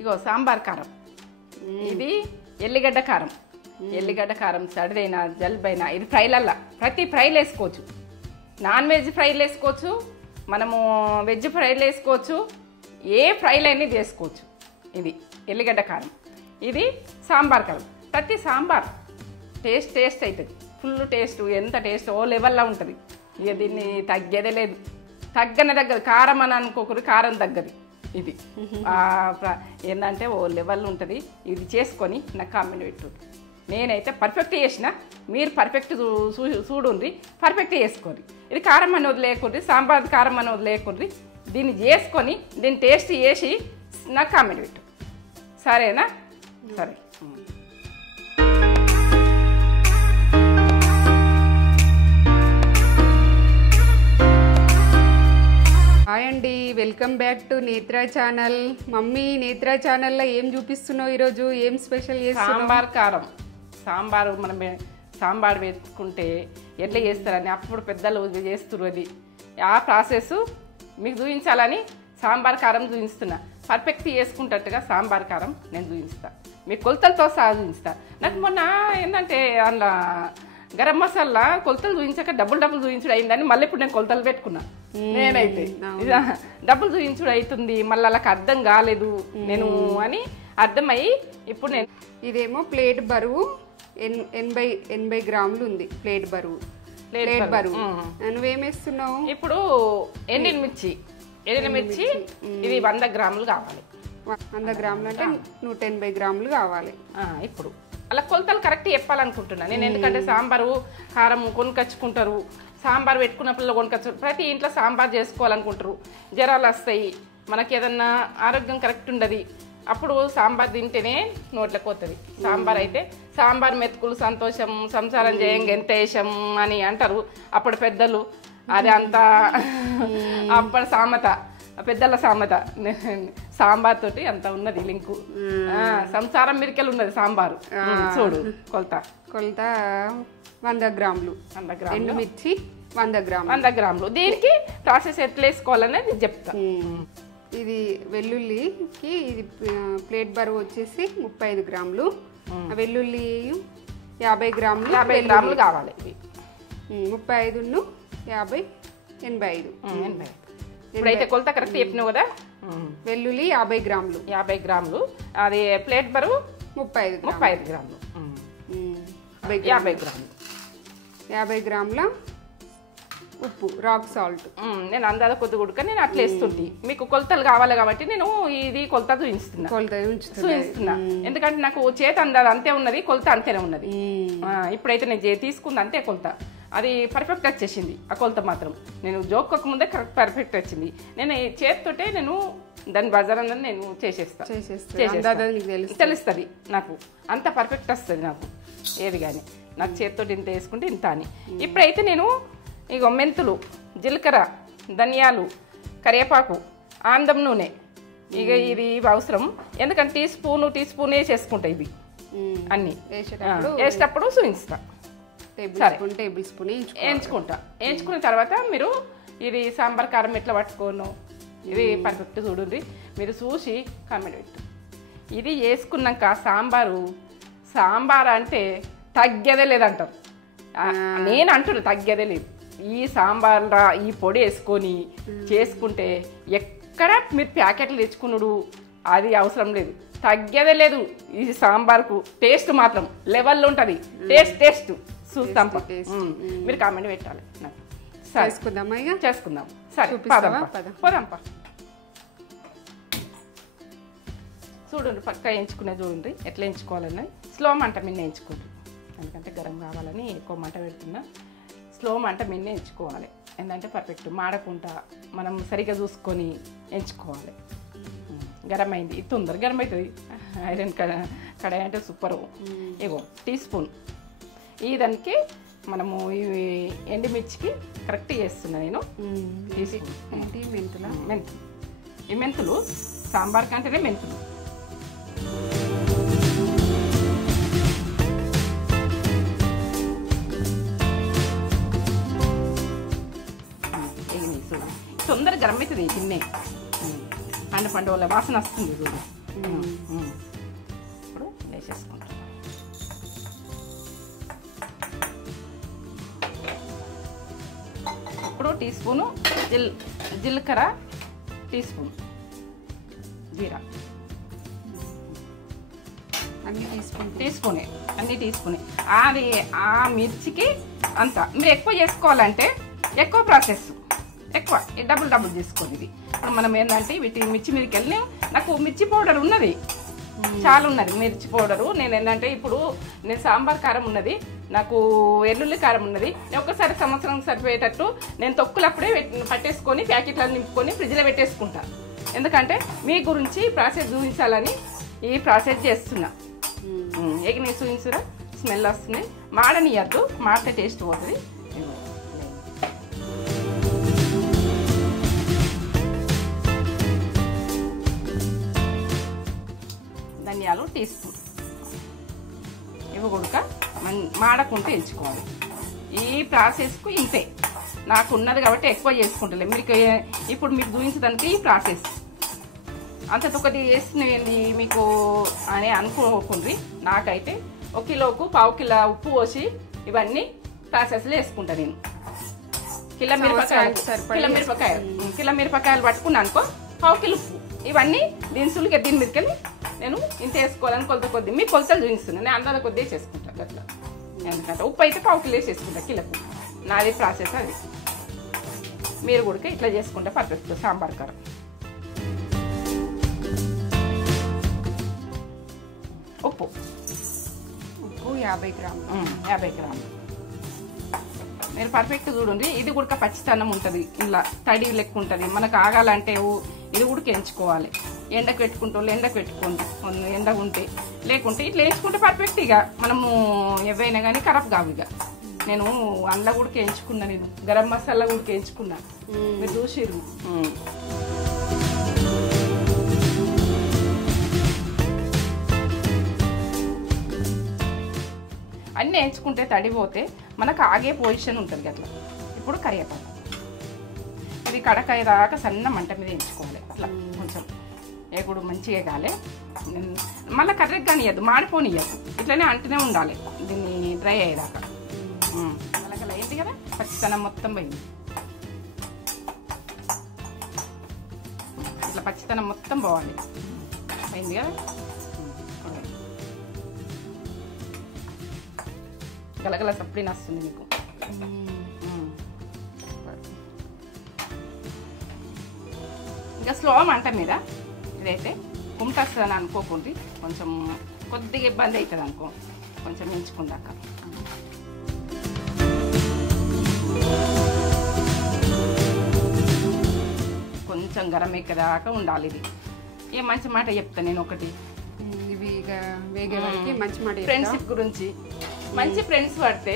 ఇగో సాంబార్ కారం, ఇది ఎల్లిగడ్డ కారం. ఎల్లిగడ్డ కారం సడిదైనా జలుబైనా ఇది ఫ్రైలల్లా ప్రతి ఫ్రైలు వేసుకోవచ్చు. నాన్ వెజ్ ఫ్రైలు వేసుకోవచ్చు, మనము వెజ్ ఫ్రైలు వేసుకోవచ్చు, ఏ ఫ్రైలు అయినా చేసుకోవచ్చు. ఇది ఎల్లిగడ్డ కారం, ఇది సాంబార్ కారం. ప్రతి సాంబార్ టేస్ట్ అవుతుంది, ఫుల్ టేస్ట్, ఎంత టేస్ట్ ఓ లెవెల్లో ఉంటుంది. ఇక దీన్ని తగ్గేదే లేదు, తగ్గని తగ్గదు. కారం అని అనుకోకూడదు, కారం తగ్గది. ఇది ఏంటంటే ఓ లెవెల్ ఉంటుంది. ఇది చేసుకొని నాకు కామెంట్ పెట్టు. నేనైతే పర్ఫెక్ట్ చేసిన, మీరు పర్ఫెక్ట్ చూడుండ్రి, పర్ఫెక్ట్ చేసుకోండి. ఇది కారం అని వదిలేయకూడదు, సాంబార్ కారం అని వదిలేయకూడదు. దీన్ని చేసుకొని దీన్ని టేస్ట్ చేసి నాకు కామెంట్ పెట్టు, సరేనా? సరే. హాయ్ అండి, welcome back to Netra channel. Mummy, Netra ఛానల్లో ఏం చూపిస్తున్నావు ఈరోజు? ఏం స్పెషల్ చేస్తున్నావు? సాంబార్ కారం. సాంబారు మనం సాంబార్ పెట్టుకుంటే ఎట్లా చేస్తారని అప్పుడు పెద్దలు చేస్తున్నారు. అది ఆ ప్రాసెస్ మీకు చూపించాలని సాంబార్ కారం చూపిస్తున్నా. పర్ఫెక్ట్ చేసుకుంటట్టుగా సాంబార్ కారం నేను చూపిస్తా, మీ కొలతలతో సహా చూపిస్తా. నాకు మొన్న ఏంటంటే అందులో గరం మసాలా కొలతలు చూపించాక డబ్బులు చూపించుడు అయిందని మళ్ళీ ఇప్పుడు నేను కొలతలు పెట్టుకున్నా. నేనైతే డబ్బులు చూపించుడు అవుతుంది, మళ్ళీ వాళ్ళకి అర్థం కాలేదు నేను అని అర్థమయ్యి ఇప్పుడు నేను ఇదేమో ప్లేట్ బరువు 80 గ్రాములు ఉంది. ప్లేట్ బరువు నువ్వేమేస్తున్నావు ఇప్పుడు? ఎండిమిర్చి ఇది 100 గ్రాములు కావాలి. 100 గ్రాములు అంటే 180 గ్రాములు కావాలి. ఇప్పుడు అలా కొలతలు కరెక్ట్ చెప్పాలనుకుంటున్నా నేను. ఎందుకంటే సాంబారు కారం కొనుకొచ్చుకుంటారు, సాంబార్ పెట్టుకున్న పిల్లలు కొనుకొచ్చు, ప్రతి ఇంట్లో సాంబార్ చేసుకోవాలనుకుంటారు. జ్వరాలు వస్తాయి, మనకి ఏదన్నా ఆరోగ్యం కరెక్ట్ ఉండదు. అప్పుడు సాంబార్ తింటేనే నోట్లోకి పోతుంది. సాంబార్ అయితే సాంబార్ మెతుకులు సంతోషం, సంసారం చేయంగా ఎంత వేషం అని అంటారు అప్పుడు పెద్దలు. అది అంతా అప్పటి సామెత, పెద్దల సామెత. సాంబార్ తోటి అంత ఉన్నది లింకు. సంసారం మిరికెలు ఉన్నది సాంబారు. చూడు కొలత 100 గ్రాములు. ఎండుమిర్చి 100 గ్రాములు. దీనికి ప్రాసెస్ ఎట్లా వేసుకోవాలనేది చెప్తా. ఇది వెల్లుల్లికి ఇది ప్లేట్ బరువు వచ్చేసి 35 గ్రాములు. వెల్లుల్లి 50 గ్రాములు. 50 గ్రాములు కావాలి. 35 50 85. ఇప్పుడైతే కొలత కరెక్ట్ చెప్పినావు కదా. వెల్లుల్లి 50 గ్రాములు. 50 గ్రాములు. అది ప్లేట్ బరువు 35 గ్రాములు. 50 గ్రాములు. 50 గ్రాముల ఉప్పు, రాక్ సాల్ట్. నేను అందాద కొద్ది గుడుక నేను అట్లా వేస్తుంటే మీకు కొలతలు కావాలి కాబట్టి నేను ఇది కొలత చూపిస్తున్నా. ఎందుకంటే నాకు చేతి అందాద అంతే ఉన్నది, కొలత అంతేనే ఉన్నది. ఇప్పుడైతే నేను తీసుకుంది అంతే కొలత. అది పర్ఫెక్ట్ వచ్చేసింది. ఆ కొలత మాత్రం నేను జోక్కోక ముందే కరెక్ట్ పర్ఫెక్ట్ వచ్చింది. నేను చేతితోటే నేను దాని బజార్ అందరూ నేను తెలుస్తుంది నాకు, అంత పర్ఫెక్ట్ వస్తుంది నాకు ఏది కానీ. నాకు చేతితోటి ఇంత వేసుకుంటే ఇంత అని. ఇప్పుడైతే నేను ఇగో మెంతులు, జీలకర్ర, ధనియాలు, కరివేపాకు, ఆందం నూనె, ఇక ఇది అవసరం. ఎందుకంటే టీ స్పూన్ వేసేసుకుంటా. ఇవి అన్నీ వేసేటప్పుడు చూపిస్తా. టేబుల్ స్పూన్ వేయించుకున్న తర్వాత మీరు ఇది సాంబార్ కారం ఎట్లా పట్టుకోను ఇది పర్ఫెక్ట్ చూడండి. మీరు చూసి కామెంట్ పెట్టు. ఇది వేసుకున్నాక సాంబార్ అంటే తగ్గేదే లేదంటారు. నేను అంటున్నా తగ్గేదే లేదు. ఈ సాంబార్ ఈ పొడి వేసుకొని చేసుకుంటే ఎక్కడ మీరు ప్యాకెట్లు తెచ్చుకున్నాడు అది అవసరం లేదు, తగ్గేదే లేదు. ఈ సాంబార్కు టేస్ట్ మాత్రం లెవెల్లో ఉంటుంది. టేస్ట్ చూస్తాం. మీరు కామెంట్ పెట్టాలి నాకు. చేసుకుందాం. సరే పోదాంపా. చూడండి పక్క వేయించుకునే చూడండి ఎట్లా వేయించుకోవాలని. స్లో మంట మిన్న వేయించుకోండి, ఎందుకంటే గరం కావాలని ఎక్కువ మంట పెడుతున్నా. స్లో మంట మిన్న ఎంచుకోవాలి, ఏంటంటే పర్ఫెక్ట్ మాడకుండా మనం సరిగ్గా చూసుకొని ఎంచుకోవాలి. గరం అయింది, ఇది తొందర గరం అవుతుంది. ఐరన్ కడాయి అంటే సూపర్. ఇగో టీ స్పూన్ ఈ దానికి మనము ఇవి ఎండుమిర్చికి కరెక్ట్ చేస్తున్నా నేను. టీ స్పూన్ మెంతులు. ఈ మెంతులు సాంబార్ కంటేనే మెంతులు. తొందరగా గరం అవుతుంది. గిన్నె పండు వాళ్ళ వాసన వస్తుంది. ఇప్పుడు వేసేసుకుంటాం. ఇప్పుడు టీ స్పూను జీలకర్ర, టీ స్పూన్ జీరా, అన్ని టీ స్పూనే, అన్ని టీ స్పూనే. అది ఆ మిర్చికి అంత. మీరు ఎక్కువ చేసుకోవాలంటే ఎక్కువ ప్రాసెస్, ఎక్కువ డబుల్ తీసుకోండి. ఇది ఇప్పుడు మనం ఏంటంటే వీటి మిర్చి మీదకి వెళ్ళి నాకు మిర్చి పౌడర్ ఉన్నది, చాలా ఉన్నది మిర్చి పౌడరు. నేను ఏంటంటే ఇప్పుడు నేను సాంబార్ కారం ఉన్నది, నాకు ఎల్లుల్లి కారం ఉన్నది. నేను ఒక్కసారి సంవత్సరం సరిపోయేటట్టు నేను తొక్కులప్పుడే పట్టేసుకొని ప్యాకెట్లను నింపుకొని ఫ్రిడ్జ్లో పెట్టేసుకుంటా. ఎందుకంటే మీ గురించి ప్రాసెస్ చూపించాలని ఈ ప్రాసెస్ చేస్తున్నా. ఎగిని చూపించురా, స్మెల్ వస్తుంది. మాడనియద్దు, మాడితే టేస్ట్ పోతుంది. ధనియాలు టీ స్పూన్, ఇవి కూడా మాడకుంటే ఎంచుకోవాలి. ఈ ప్రాసెస్కు ఇంతే, నాకు ఉన్నది కాబట్టి ఎక్కువ చేసుకుంటలే. మీకు ఇప్పుడు మీకు చూపించడానికి ఈ ప్రాసెస్ అంత ఒకటి వేసినవి మీకు అని అనుకోకుండ్రి. నాకైతే 1 కిలోకు 1/2 కిలో ఉప్పు పోసి ఇవన్నీ ప్రాసెస్లో వేసుకుంటా నేను. కిలో మిరపకాయలు పట్టుకున్నా అనుకో, 1/2 కిలో ఉప్పు, ఇవన్నీ దినుసులకి దీని మీదకెళ్ళి నేను ఇంత వేసుకోవాలని కొలత కొద్ది మీ కొలతలు చూపిస్తున్నాను. నేను అందాల కొద్ది చేసుకుంటాను అట్లా. ఎందుకంటే ఉప్పు అయితే 1/2 కిలో వేసేసుకుంటా కిలోకు. నాది ప్రాసెస్ అది. మీరు కూడా ఇట్లా చేసుకుంటే పర్ఫెక్ట్ సాంబార్ కారం. ఉప్పు 50 గ్రాములు. 50 గ్రాములు. మీరు పర్ఫెక్ట్ చూడండి. ఇది కూడా పచ్చితనం ఉంటుంది, ఇలా తడి లెక్క ఉంటుంది. మనకు ఆగాలంటే ఇది కూడా ఎంచుకోవాలి. ఎండకు పెట్టుకుంటూ ఎండకు పెట్టుకోండి, ఎండ ఉంటే. లేకుంటే ఇట్లా వేయించుకుంటే పర్ఫెక్ట్. ఇక మనము ఏవైనా కానీ ఖరాబ్ కావు. ఇక నేను అందులో కూడా ఎంచుకున్నా, నేను గరం మసాలా కూడా ఎంచుకున్నా, మీరు చూసిర్రు. అన్నీ వేయించుకుంటే తడిపోతే మనకు ఆగే పొజిషన్ ఉంటుంది అట్లా. ఇప్పుడు కరివేపాకు, ఇది కడకాయ దాకా సన్న మంట మీద వేయించుకోవాలి. అట్లా కొంచెం ఎప్పుడు మంచిగా కాలే, మళ్ళీ కర్రెకి కానియద్దు, మాడిపోనియద్దు. ఇట్లనే అంటూనే ఉండాలి దీన్ని డ్రై అయ్యేదాకా. అలాగలా అయింది కదా, పచ్చితనం మొత్తం పోయింది. ఇట్లా పచ్చితనం మొత్తం పోవాలి. అయింది కదా, గలగల సప్లీ వస్తుంది మీకు. ఇంకా స్లో మంట మీద ఇదైతే కుంటొస్తుందని అనుకోకుండా కొంచెం కొద్దిగా ఇబ్బంది అవుతుంది అనుకో, కొంచెం ఎంచుకుందాక. కొంచెం గరం ఎక్కదాకా ఉండాలి. ఇది ఏ మంచి మాట చెప్తాను నేను ఒకటి. ఇవి వేగే వరకు మంచి మాట. ఫ్రెండ్షిప్ గురించి, మంచి ఫ్రెండ్స్ పడితే,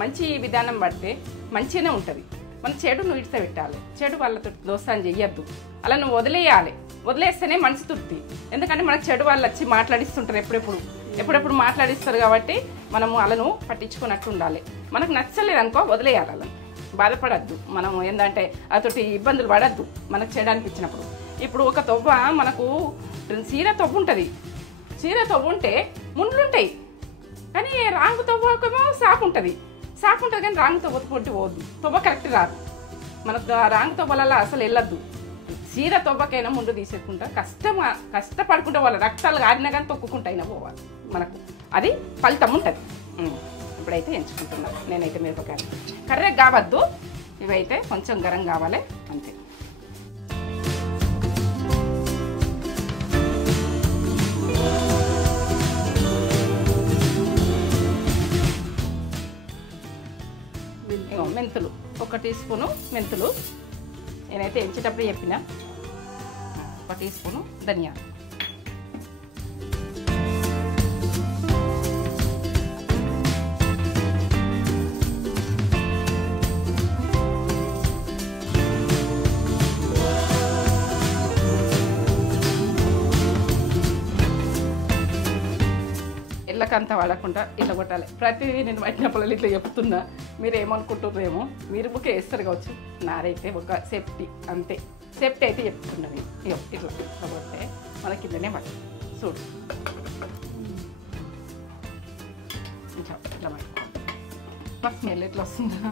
మంచి విధానం పడితే మంచిగానే ఉంటుంది. మన చెడు నువ్వు ఇడితే పెట్టాలి, చెడు వాళ్ళతో దోస్తాన్ని చెయ్యొద్దు. అలా నువ్వు వదిలేయాలి. వదిలేస్తేనే మనసు తృప్తి. ఎందుకంటే మనకు చెడు వాళ్ళు వచ్చి మాట్లాడిస్తుంటారు, ఎప్పుడెప్పుడు మాట్లాడిస్తారు. కాబట్టి మనము వాళ్ళను పట్టించుకున్నట్టు ఉండాలి. మనకు నచ్చలేదు అనుకో, వదిలేయాలి. వాళ్ళని బాధపడద్దు. మనం ఏంటంటే అతోటి ఇబ్బందులు పడద్దు మనకు చెడు అనిపించినప్పుడు. ఇప్పుడు ఒక తొవ్వ, మనకు చీర తొవ్వ ఉంటుంది. చీర తొవ్వ ఉంటే ముండ్లుంటాయి, కానీ రాంగు తొవ్వకేమో సాకు ఉంటుంది కానీ రాంగు తొవ్వ పొట్టి పోవద్దు. తొవ్వ కరెక్ట్ రాదు మనకు. రాంగు తొవ్వలలో అసలు వెళ్ళొద్దు. చీర తొవ్వకైనా ముందు తీసేసుకుంటా కష్టపడుకుంటే వాళ్ళ రక్తాలు ఆడినా కానీ తొక్కుకుంటూ అయినా పోవాలి. మనకు అది ఫలితం ఉంటుంది. ఇప్పుడైతే ఎంచుకుంటున్నా నేనైతే మిరపకాయలు. కర్రెగా కావద్దు, ఇవైతే కొంచెం గరం కావాలి అంతే. మెంతులు 1 టీ స్పూను మెంతులు, నేనైతే ఎంచేటప్పుడు చెప్పిన. 1 టీ స్పూను ధనియాలు, ఇళ్ళకంతా వాడకుండా ఇట్లా కొట్టాలి. ప్రతిదీ నేను పట్టినప్పుడు ఇట్లా చెప్తున్నా, మీరు ఏమనుకుంటున్నారేమో, మీరు బుక్ వేస్తారు కావచ్చు. నారైతే ఒక సేఫ్టీ అంతే, సేఫ్టీ అయితే చెప్తున్నా నేను. ఇట్లా కొట్టే మన కిందనే పట్టు చూడు ఇట్లా పట్టుకో స్మెల్ ఎట్లా వస్తుందా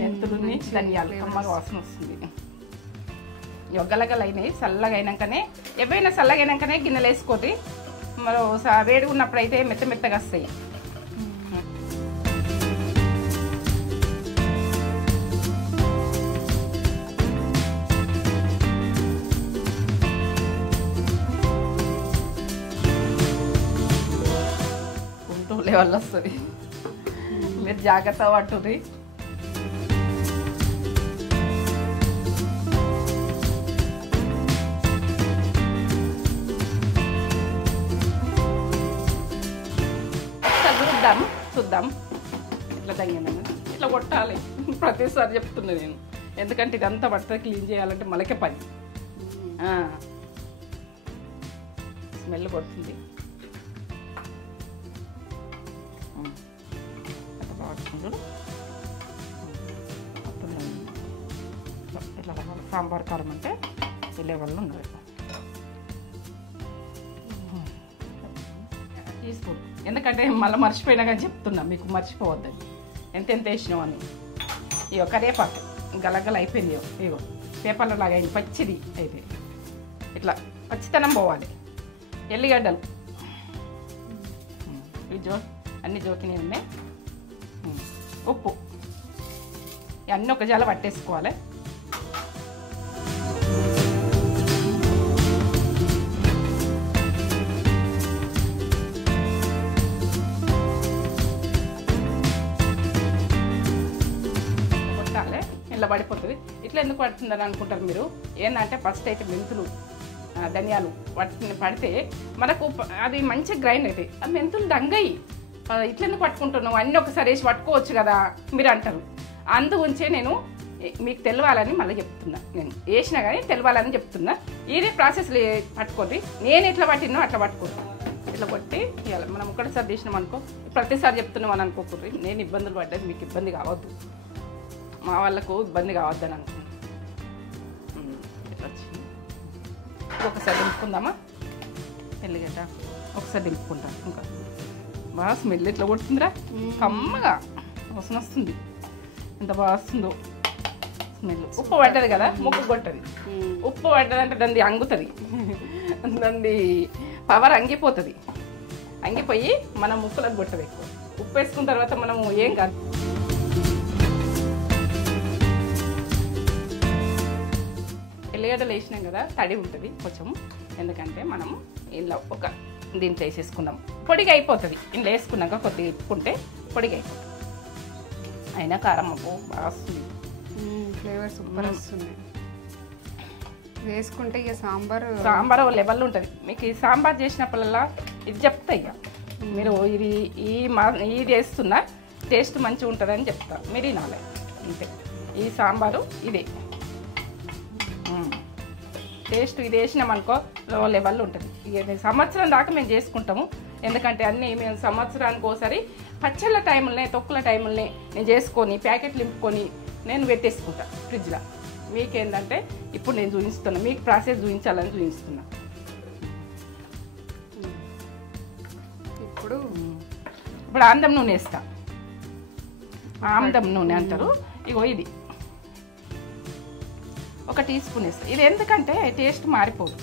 మెంతులుని ధనియాలు కమ్మగా వాసన వస్తుంది గలగల అయినాయి చల్లగా అయినాకనే ఎవైనా చల్లగా అయినాకనే గిన్నెలు వేసుకోటి మరో వేడిగా ఉన్నప్పుడు అయితే మెత్తగా వస్తాయి గుంటూరులే వల్ల వస్తుంది మీరు జాగ్రత్త పట్టుర్రి చూద్దాం ఇట్లా తగ్గిందని ఇట్లా కొట్టాలి ప్రతిసారి చెప్తున్నా నేను ఎందుకంటే ఇదంతా బట్ట క్లీన్ చేయాలంటే మనకే పని స్మెల్ కొడుతుంది ఇట్లా సాంబార్ కారం అంటే ఈ లెవెల్లో ఉన్నది టీస్పూన్ ఎందుకంటే మళ్ళీ మర్చిపోయినా కానీ చెప్తున్నా మీకు మర్చిపోవద్దని ఎంత వేసినావు అని ఇగో కరివేపాకు గలగల అయిపోయింది ఇగో పేపర్లో లాగా అయింది పచ్చిది అయితే ఇట్లా పచ్చితనం పోవాలి ఎల్లిగడ్డలు ఇవి అన్ని జోకినాయి ఉన్నాయి ఉప్పు ఇవన్నీ ఒక జాల పట్టేసుకోవాలి ఇలా పడిపోతుంది ఇట్లా ఎందుకు పడుతుందని అనుకుంటారు మీరు ఏంటంటే ఫస్ట్ అయితే మెంతులు ధనియాలు వాటిని పడితే మనకు అది మంచి గ్రైండ్ అవుతాయి ఆ మెంతులు దంగయి ఇట్లా ఎందుకు పట్టుకుంటున్నావు అన్నీ ఒకసారి వేసి పట్టుకోవచ్చు కదా మీరు అంటారు అందుగురించే నేను మీకు తెలవాలని మళ్ళీ చెప్తున్నా నేను వేసినా కానీ తెలవాలని చెప్తున్నా ఇదే ప్రాసెస్ పట్టుకోండి నేను ఎట్లా పట్టినో అట్లా పట్టుకోండి ఇట్లా కొట్టి ఇవ్వాలి మనం ఒకటిసారి చేసినాం అనుకో ప్రతిసారి చెప్తున్నాం అని అనుకోకూడదు నేను ఇబ్బందులు పడ్డది మీకు ఇబ్బంది కావద్దు మా వాళ్ళకు ఇబ్బంది కావద్దని అనుకున్నాను ఇట్లా వచ్చింది ఒకసారి దింపుకుందామా ఎల్లిగడ్డ ఒకసారి దింపుకుంటాం ఇంకా బాగా స్మెల్ ఎట్లా కొడుతుందిరా కమ్మగా వాసన వస్తుంది ఎంత బాగా వస్తుందో స్మెల్ ఉప్పు పడ్డది కదా ముక్కు కొట్టది ఉప్పు పడ్డదంటే దాన్ని అంగుతుంది దాన్ని పవర్ అంగిపోతుంది అంగిపోయి మన ముక్కులకు కొట్టదు ఎక్కువ ఉప్పు వేసుకున్న తర్వాత మనము ఏం కాదు ఎల్లిగడ్డలు వేసినాం కదా తడి ఉంటుంది కొంచెం ఎందుకంటే మనం ఇలా ఒక దీంట్లో వేసేసుకుందాం పొడిగా అయిపోతుంది ఇంట్లో వేసుకున్నాక కొద్దిగా ఇప్పుకుంటే పొడిగా అయిపోతుంది అయినా కారం అప్పు బాగా వస్తుంది ఫ్లేవర్ సూపర్ వస్తుంది వేసుకుంటే ఇక సాంబార్ లెవెల్ ఉంటుంది మీకు ఈ సాంబార్ చేసినప్పుడల్లా ఇది చెప్తా ఇక మీరు ఇది ఇది వేస్తున్నా టేస్ట్ మంచిగా ఉంటుందని చెప్తా మీరు వినాలి అంతే ఈ సాంబారు ఇదే టేస్ట్ ఇది వేసినామనుకో లో లెవెల్ ఉంటుంది ఇక సంవత్సరం దాకా మేము చేసుకుంటాము ఎందుకంటే అన్నీ మేము సంవత్సరానికి ఒకసారి పచ్చళ్ళ టైంలోనే తొక్కుల టైంలోనే నేను చేసుకొని ప్యాకెట్లు నింపుకొని నేను పెట్టేసుకుంటా ఫ్రిడ్జ్లో మీకేంటంటే ఇప్పుడు నేను చూపిస్తున్నా మీకు ప్రాసెస్ చూపించాలని చూపిస్తున్నా ఇప్పుడు ఆముదం నూనె వేస్తా ఆముదం నూనె అంటారు ఇగో ఇది ఒక టీ స్పూన్ వేస్తాం ఇది ఎందుకంటే టేస్ట్ మారిపోదు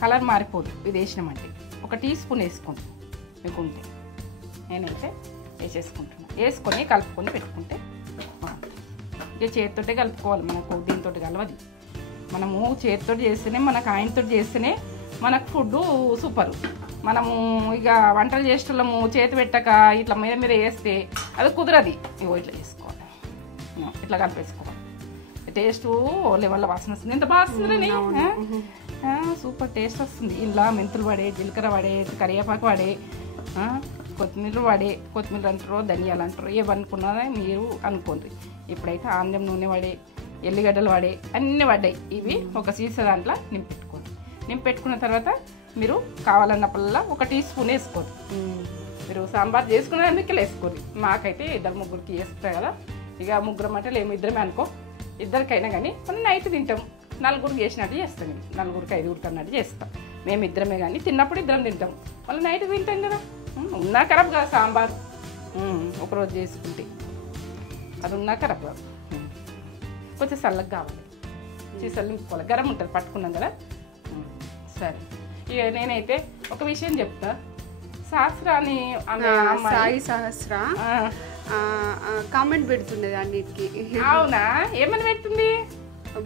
కలర్ మారిపోదు ఇది వేసినామంటే ఒక టీ స్పూన్ వేసుకోండి మీకు ఉంటే నేనైతే వేసేసుకుంటున్నాను వేసుకొని కలుపుకొని పెట్టుకుంటే ఇక చేతితోటే కలుపుకోవాలి మనకు దీంతో కలవది మనము చేతితో చేస్తేనే మనకు ఆయనతో చేస్తేనే మనకు ఫుడ్ సూపరు మనము ఇక వంటలు చేసేటోళ్ళము చేతి పెట్టక ఇట్లా మీద వేస్తే అది కుదరది ఇగో ఇట్లా వేసుకోవాలి ఇట్లా కలిపేసుకోవాలి టేస్ట్ లెవెల్లో వాసన వస్తుంది ఎంత బాగా వస్తుంది సూపర్ టేస్ట్ వస్తుంది ఇలా మెంతులు పడే జీలకర్ర పడే కరివేపాకు పడే కొత్తిమీర అంటారో ధనియాలు అంటారో ఏమనుకున్నా మీరు అనుకోండి ఇప్పుడైతే ఆంజం నూనె పడే ఎల్లిగడ్డలు పడే అన్నీ పడ్డాయి ఇవి ఒక సీసా దాంట్లో నింపెట్టుకోండి నింపెట్టుకున్న తర్వాత మీరు కావాలన్నప్పుడల్లా ఒక టీ స్పూన్ వేసుకోండి మీరు సాంబార్ చేసుకునే అందుకే వేసుకోండి మాకైతే 2-3కి వేస్తారు కదా ఇక ముగ్గురం అంటే లేము ఇద్దరమే అనుకో ఇద్దరికైనా కానీ మనం నైట్ తింటాం 4కి చేసినట్టు చేస్తాను 4-5 అన్నట్టు చేస్తాం మేము ఇద్దరమే కానీ తిన్నప్పుడు ఇద్దరం తింటాం, మళ్ళీ నైట్ తింటాం కదా. ఉన్నా ఖరాబ్ కదా సాంబార్, ఒకరోజు చేసుకుంటే అది ఉన్నా ఖరాబ్ కాదు. కొంచెం చల్లగా కావాలి, చీసలు నింపుకోవాలి, గరం ఉంటుంది పట్టుకున్నాం కదా. సరే, ఇక నేనైతే ఒక విషయం చెప్తా. సహస్రాని అనే సాయి సహస్ర కామెంట్ పెడుతున్నది అన్నిటికి. అవునా, ఏమని పెడుతుంది?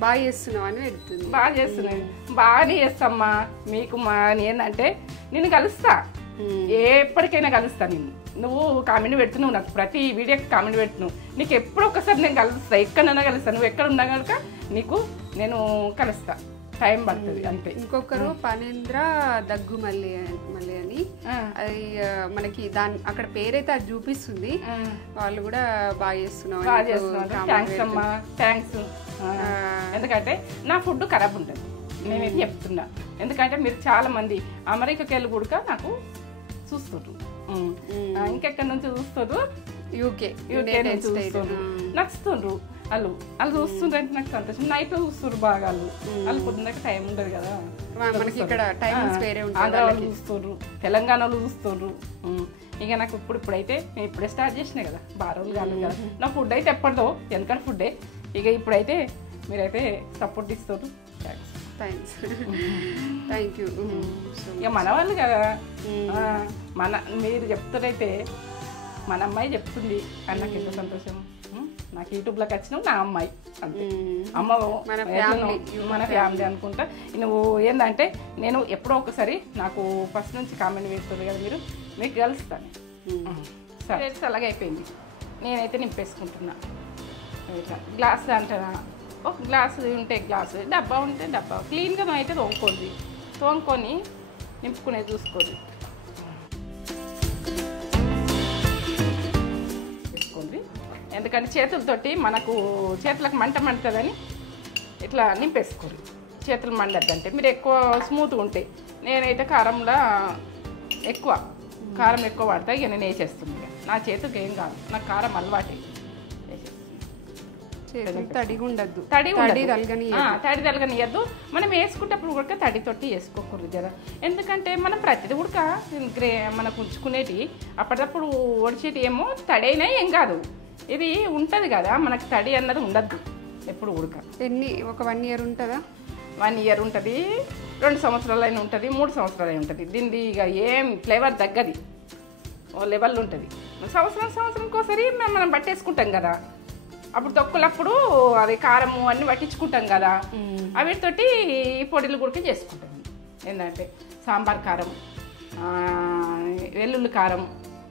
బాగా చేస్తున్నావు అని పెడుతుంది. బాగా చేస్తున్నాయి, బాగానే చేస్తామ్మా. మీకు మా ఏంటంటే నేను కలుస్తా, ఎప్పటికైనా కలుస్తా నిన్ను. నువ్వు కామెంట్ పెడుతున్నావు, నాకు ప్రతి వీడియోకి కామెంట్ పెడుతున్నావు. నీకు ఎప్పుడు ఒకసారి నేను కలుస్తా, ఎక్కడైనా కలుస్తా. నువ్వు ఎక్కడ ఉన్నా కనుక నీకు నేను కలుస్తా, టైం పడుతుంది అంతే. ఇంకొకరు పనేంద్ర దగ్గు మళ్ళీ అని, అది మనకి దాని అక్కడ పేరైతే అది చూపిస్తుంది. వాళ్ళు కూడా బాగా చేస్తున్నావు. బాగా చేస్తున్నావు, థ్యాంక్స్ అమ్మా, థ్యాంక్స్. ఎందుకంటే నా ఫుడ్ ఖరాబ్ ఉంటుంది, నేనైతే చెప్తున్నా. ఎందుకంటే మీరు చాలా మంది అమెరికాకి వెళ్ళి కూడా నాకు చూస్తుండ్రు, ఇంకెక్కడి నుంచి చూస్తుండ్రు, యూకే నుంచి చూస్తుండ్రు, నచ్చుతుండ్రు. వాళ్ళు చూస్తుండ్రంటే నాకు సంతోషం. నైట్లో చూస్తుండ్రు బాగా, వాళ్ళు పొద్దున్న టైం ఉండదు కదా. ఆంధ్ర వాళ్ళు చూస్తుండ్రు, తెలంగాణ వాళ్ళు చూస్తుండ్రు. ఇక నాకు ఇప్పుడైతే నేను ఇప్పుడే స్టార్ట్ చేసినా కదా, బాగా రోజులు కాలేదు కదా. నా ఫుడ్ అయితే ఎప్పటిదో ఎందుకంటే ఫుడ్డే. ఇక ఇప్పుడైతే మీరైతే సపోర్ట్ ఇస్తారు, థ్యాంక్స్, థ్యాంక్ యూ. ఇక మన వాళ్ళు కదా, మీరు చెప్తారైతే మన అమ్మాయి చెప్తుంది అని నాకు ఎంత సంతోషం. నాకు యూట్యూబ్లోకి వచ్చినావు నా అమ్మాయి అంతే. అమ్మ మన ఫ్యామిలీ అనుకుంటా. నువ్వు ఏంటంటే నేను ఎప్పుడో ఒకసారి నాకు ఫస్ట్ నుంచి కామెంట్ పెడుతుంది కదా మీరు, మీకు కలుస్తాను. సరే, అలాగే అయిపోయింది. నేనైతే నింపేసుకుంటున్నా. గ్లాసులు అంటారా, ఒక గ్లాసు ఉంటే గ్లాసు, డబ్బా ఉంటే డబ్బా. క్లీన్గా అయితే తోముకొని నింపుకునేది చూసుకోండి. వేసుకోండి, ఎందుకంటే చేతులతోటి మనకు చేతులకు మండుతుందని ఇట్లా నింపేసుకోండి. చేతులు మండద్దంటే మీరు ఎక్కువ స్మూత్గా ఉంటాయి. నేనైతే కారంలో కారం ఎక్కువ వాడతా. ఇక నేను వేసేస్తుంది. నా చేతికి ఏం కాదు, నాకు కారం అలవాటే. తడి ఉండద్దు, తడి తలగనియద్దు. మనం వేసుకునేటప్పుడు కూడా తడితోటి వేసుకోకూడదు కదా. ఎందుకంటే మనం ప్రతిదీ ఉడక మనకు ఉంచుకునేటి అప్పటికప్పుడు ఒడిచేటి ఏమో తడి అయినా ఏం కాదు. ఇది ఉంటుంది కదా, మనకు తడి అన్నది ఉండద్దు ఎప్పుడు ఉడక. ఒక 1 year ఉంటుందా? 1 year ఉంటుంది, 2 సంవత్సరాలు అయినా ఉంటుంది, 3 సంవత్సరాలు అయినా ఉంటుంది. దీనిది ఇక ఏం ఫ్లేవర్ తగ్గది, ఓ లెవెల్ ఉంటుంది. సంవత్సరంకోసారి మనం పట్టేసుకుంటాం కదా. అప్పుడు తొక్కులప్పుడు అది కారము అన్నీ పట్టించుకుంటాం కదా, అవిటితోటి పొడిలు కూడా చేసుకుంటాం. ఏంటంటే సాంబార్ కారం, వెల్లుల్లి కారం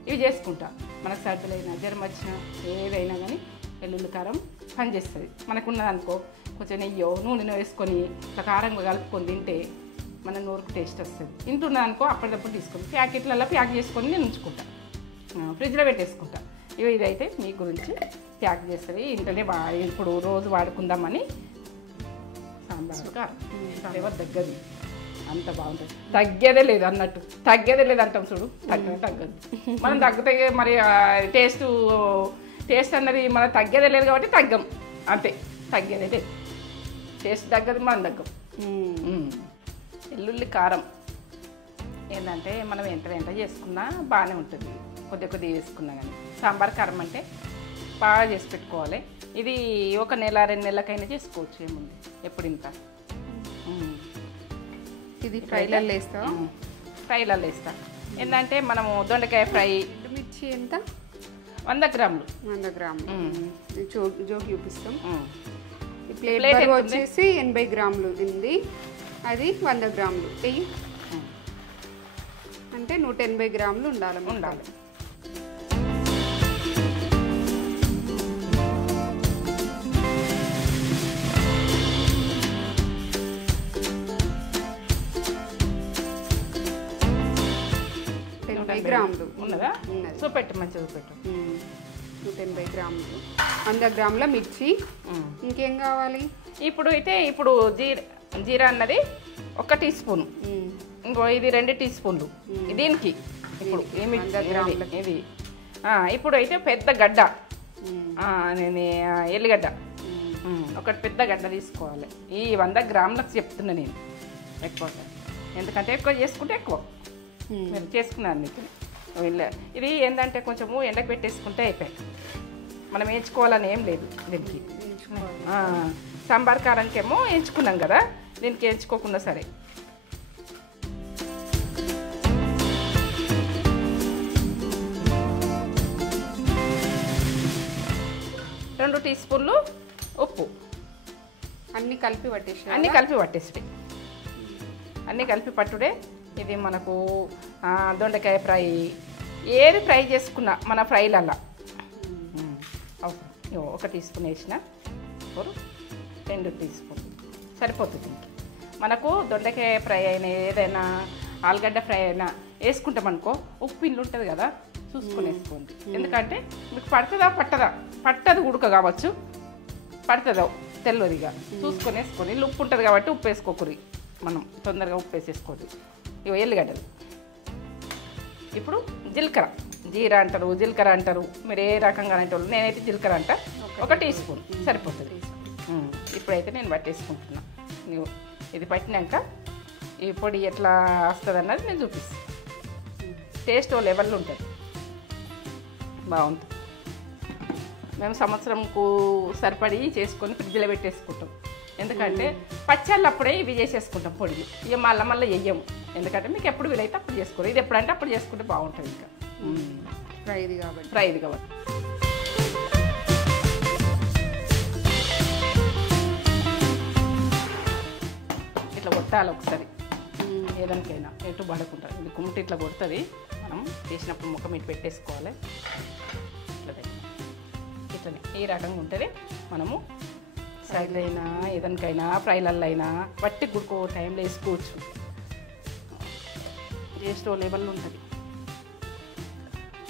ఇవి చేసుకుంటా. మనకు సర్దులైనా జ్వరం వచ్చినా ఏదైనా కానీ వెల్లుల్లి కారం పనిచేస్తుంది. మనకున్నదనుకో కొంచెం నెయ్యో నూనెనో వేసుకొని ఇట్లా కారంగా కలుపుకొని తింటే మన నోరుకు టేస్ట్ వస్తుంది. తింటున్నదనుకో అప్పటికప్పుడు తీసుకొని ప్యాకెట్లలో ప్యాక్ చేసుకొని నేను ఉంచుకుంటాను, ఫ్రిడ్జ్లో పెట్టేసుకుంటా. ఇదైతే మీ గురించి ప్యాక్ చేస్తుంది. ఇంట్లోనే బాగా ఇప్పుడు రోజు వాడుకుందామని సాంబార్ కారం ఎవరు తగ్గదు, అంత బాగుంటుంది. తగ్గేదే లేదు అన్నట్టు, తగ్గేదే లేదు అంటాం చూడు, తగ్గదు. మనం తగ్గితే మరి టేస్ట్ అన్నది మనం తగ్గేదే లేదు కాబట్టి తగ్గం అంతే. తగ్గేదే లేదు, టేస్ట్ తగ్గదు, మనం తగ్గం. వెల్లుల్లి కారం ఏంటంటే మనం ఎంత చేసుకున్నా బాగానే ఉంటుంది, కొద్దిగా వేసుకున్నా కానీ. సాంబార్ కారం అంటే బాగా చేసి పెట్టుకోవాలి. ఇది 1 నెల 2 నెలలకైనా చేసుకోవచ్చు, ఏముంది ఎప్పుడు ఇంత. ఇది ఫ్రైలలో వేస్తా, ఫ్రైలలో వేస్తా. ఏంటంటే మనము దొండకాయ ఫ్రై. మిర్చి ఎంత? 100 గ్రాములు. 100 గ్రాములు జోకి చూపిస్తాం. ఈ ప్లేట్ వచ్చేసి 80 గ్రాములు ఉంది, అది 100 గ్రాములు వెయ్యి అంటే 180 గ్రాములు ఉండాలి. గ్రాములు ఉన్నదా? చూపెట్టు, మంచిగా చూపెట్టు. 180 గ్రాములు, 100 గ్రాముల మిర్చి. ఇంకేం కావాలి? ఇప్పుడు జీరా అన్నది 1 టీ స్పూన్, ఇంకో ఇది 2 టీ స్పూన్లు దీనికి. ఇప్పుడు ఇది ఇప్పుడు అయితే పెద్ద గడ్డ, ఎల్లిగడ్డ ఒకటి పెద్ద గడ్డ తీసుకోవాలి. ఈ 100 గ్రాములకు చెప్తున్నా నేను ఎక్కువ. ఎందుకంటే ఎక్కువ చేసుకుంటే ఎక్కువ మీరు చేసుకున్నాను మీకు ఇది ఏంటంటే కొంచెము ఎండకు పెట్టేసుకుంటే అయిపోయాయి. మనం వేయించుకోవాలని ఏం లేదు దీనికి. సాంబార్ కారానికేమో వేయించుకున్నాం కదా, దీనికి వేయించుకోకుండా సరే. రెండు టీ స్పూన్లు ఉప్పు అన్నీ కలిపి పట్టేసి అన్నీ కలిపి పట్టుడే. ఇది మనకు దొండకాయ ఫ్రై ఏది ఫ్రై చేసుకున్నా మన ఫ్రైలల్లా ఒక టీ స్పూన్ వేసిన 2 టీ స్పూన్ సరిపోతుంది. మనకు దొండకాయ ఫ్రై అయినా ఏదైనా ఆలుగడ్డ ఫ్రై అయినా వేసుకుంటామనుకో ఉప్పు ఇల్లు ఉంటుంది కదా, చూసుకొని వేసుకోండి. ఎందుకంటే మీకు పట్టదు ఉడక కావచ్చు, పడుతుందో తెల్లదిగా చూసుకొని వేసుకొని. ఇల్లు ఉప్పు ఉంటుంది కాబట్టి ఉప్పు వేసుకోకూరి, మనం తొందరగా ఉప్పు వేసేసుకోండి. ఇవి ఎల్లిగడ్డలు. ఇప్పుడు జీరా అంటారు, జీలకర్ర అంటారు, మీరు ఏ రకంగా అంటారు. నేనైతే జీలకర్ర అంట, 1 టీ స్పూన్ సరిపోతుంది. ఇప్పుడైతే నేను పట్టేసుకుంటున్నా. ఇది పట్టినాక ఈ పొడి ఎట్లా వస్తుంది అన్నది నేను చూపిస్తాను. టేస్ట్ లెవెల్లో ఉంటుంది, బాగుంటుంది. మేము సంవత్సరంకు సరిపడి చేసుకొని ఫ్రిడ్జ్లో పెట్టేసుకుంటాం. ఎందుకంటే పచ్చళ్ళు అప్పుడే ఇవి చేసేసుకుంటాం పొడిలు, ఇక మళ్ళీ వేయము. ఎందుకంటే మీకు ఎప్పుడు వీలైతే అప్పుడు చేసుకోరు. ఇది ఎప్పుడంటే అప్పుడు చేసుకుంటే బాగుంటుంది. ఇంకా ఫ్రైది కాబట్టి ఇట్లా కొట్టాలి ఒకసారి, ఏదానికైనా ఎటు పడకుండా. ఇది కుమ్మటి ఇట్లా కొడుతుంది. మనం చేసినప్పుడు ముఖం ఇటు పెట్టేసుకోవాలి. ఇట్లనే ఈ రకంగా ఉంటుంది. మనము సైడ్ అయినా ఏదానికైనా ఫ్రైలల్లో అయినా పట్టి గుడుకో టైంలో వేసుకోవచ్చు. టేస్ట్ లెవెల్లో ఉంటుంది.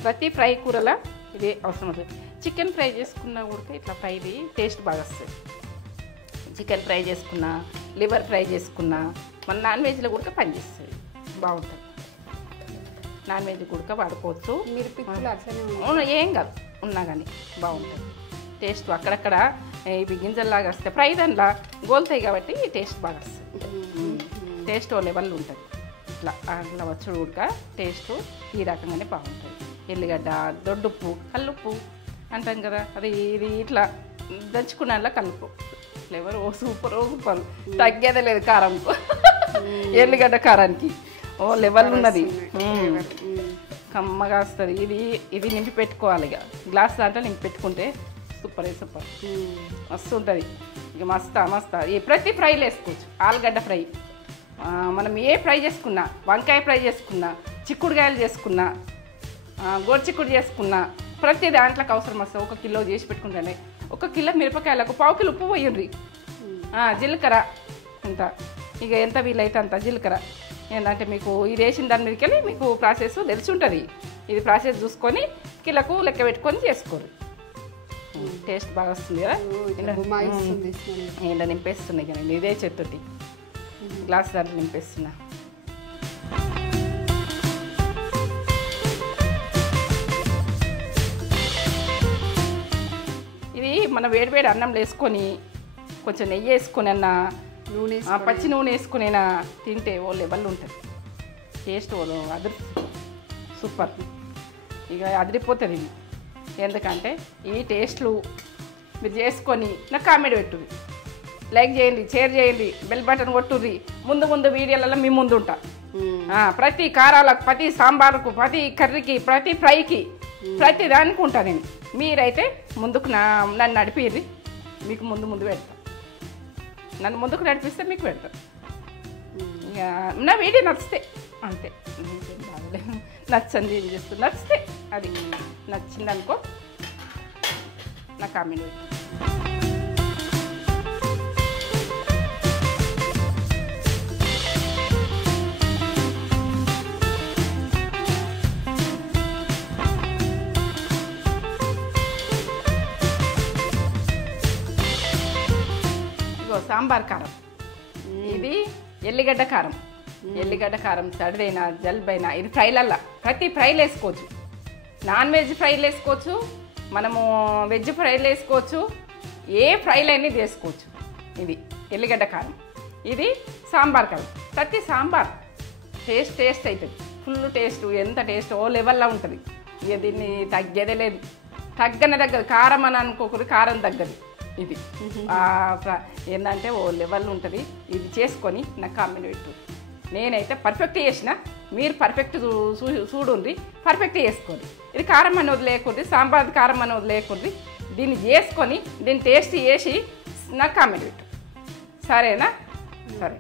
ప్రతి ఫ్రై కూరలో ఇదే అవసరం అవుతుంది. చికెన్ ఫ్రై చేసుకున్నా కూడా ఇట్లా ఫ్రైది టేస్ట్ బాగా వస్తుంది. చికెన్ ఫ్రై చేసుకున్నా, లివర్ ఫ్రై చేసుకున్నా, మన నాన్ వెజ్లో కూడా పనిచేస్తుంది, బాగుంటుంది. నాన్ వెజ్ కూడా వాడుకోవచ్చు. ఏం కాదు ఉన్నా కానీ బాగుంటుంది టేస్ట్. అక్కడక్కడ ఇవి గింజల్లాగా వస్తాయి, ఫ్రై దానిలా గోలుతాయి కాబట్టి టేస్ట్ బాగా వస్తుంది. టేస్ట్ లెవెల్ ఉంటుంది. అట్లా వచ్చుడు కూడా టేస్ట్ ఈ రకంగానే బాగుంటుంది. ఎల్లిగడ్డ, దొడ్డుప్పు, కల్లుప్పు అంటాం కదా, ఇది ఇట్లా దంచుకున్నలా కలుపు ఫ్లేవర్ సూపర్ తగ్గేదే లేదు కారంకు. ఎల్లిగడ్డ కారానికి లెవెల్ ఉన్నది, కమ్మగా వస్తుంది. ఇది నింపి పెట్టుకోవాలి. ఇక గ్లాస్ దాంట్లో నింపి పెట్టుకుంటే సూపర్ మస్తు ఉంటుంది. ఇక మస్తా ప్రతి ఫ్రైలు వేసుకోవచ్చు. ఆలుగడ్డ ఫ్రై, మనం ఏ ఫ్రై చేసుకున్నా, వంకాయ ఫ్రై చేసుకున్నా, చిక్కుడుకాయలు చేసుకున్నా, గోరుచిక్కుడు చేసుకున్నా, ప్రతి దాంట్లోకి అవసరం వస్తుంది. 1 కిలో చేసి పెట్టుకుంటానే. 1 కిలో మిరపకాయలకు 1/4 కిలో ఉప్పు పోయండి. జీలకర్ర ఇంత, ఇక ఎంత వీలైతే అంత జీలకర్ర. ఏంటంటే మీకు ఇది వేసిన దాని మీదకి వెళ్ళి మీకు ప్రాసెస్ తెలిసి ఉంటుంది. ఇది ప్రాసెస్ చూసుకొని కిలోకు లెక్క పెట్టుకొని చేసుకోరు. టేస్ట్ బాగా వస్తుంది కదా. ఇలా నింపేస్తున్నాయి కదా, ఇదే చేత్తోటి గ్లాస్ దాంట్లో నింపేస్తున్నా. ఇది మన వేడివేడి అన్నం వేసుకొని కొంచెం నెయ్యి వేసుకొని అన్నా, పచ్చి నూనె వేసుకునేనా తింటే లెవెల్ ఉంటుంది. టేస్ట్ సూపర్, ఇక అదిరిపోతుంది. ఎందుకంటే ఈ టేస్ట్లు మీరు చేసుకొని నాకు కామెంట్ పెట్టుర్రి, లైక్ చేయండి, షేర్ చేయండి, బెల్ బటన్ కొట్టుర్రి. ముందు వీడియోలలో మీ ముందు ఉంటా. ప్రతి కారాలకు, ప్రతి సాంబార్కు, ప్రతి కర్రీకి, ప్రతి ఫ్రైకి, ప్రతి దానికి ఉంటా నేను. మీరైతే ముందుకు నన్ను నడిపిర్రి, మీకు ముందు పెడతా. నన్ను ముందుకు నడిపిస్తే మీకు పెడతా. ఇక నా వీడియో నచ్చితే అంతే, నచ్చండి ఏం చేస్తుంది. నచ్చితే అది నచ్చిందనుకో నా కామెంట్ పెట్టు. సాంబార్ కారం, ఇది ఎల్లిగడ్డ కారం సడిదైనా జలుబైనా, ఇది ఫ్రైలల్లా ప్రతి ఫ్రైలు వేసుకోవచ్చు. నాన్ వెజ్ ఫ్రైలు వేసుకోవచ్చు, మనము వెజ్ ఫ్రైలు వేసుకోవచ్చు, ఏ ఫ్రైలు అయినా వేసుకోవచ్చు. ఇది ఎల్లిగడ్డ కారం, ఇది సాంబార్ కారం. ప్రతి సాంబార్ టేస్ట్ అవుతుంది, ఫుల్ టేస్ట్, ఎంత టేస్ట్ ఓ లెవెల్లో ఉంటుంది. ఇక దీన్ని తగ్గేదే లేదు, తగ్గదు. కారం అని అనుకోకూడదు, కారం తగ్గదు. ఇది ఏంటంటే ఓ లెవెల్ ఉంటుంది. ఇది చేసుకొని నాకు కామెంట్ పెట్టు. నేనైతే పర్ఫెక్ట్ చేసిన, మీరు పర్ఫెక్ట్ చూడుండ్రి, పర్ఫెక్ట్ చేసుకోండి. ఇది కారం అని వదిలేయకూడదు, సాంబార్ కారం అని వదిలేయకూడదు. దీన్ని చేసుకొని దీన్ని టేస్ట్ చేసి నాకు కామెంట్ పెట్టు, సరేనా? సరే.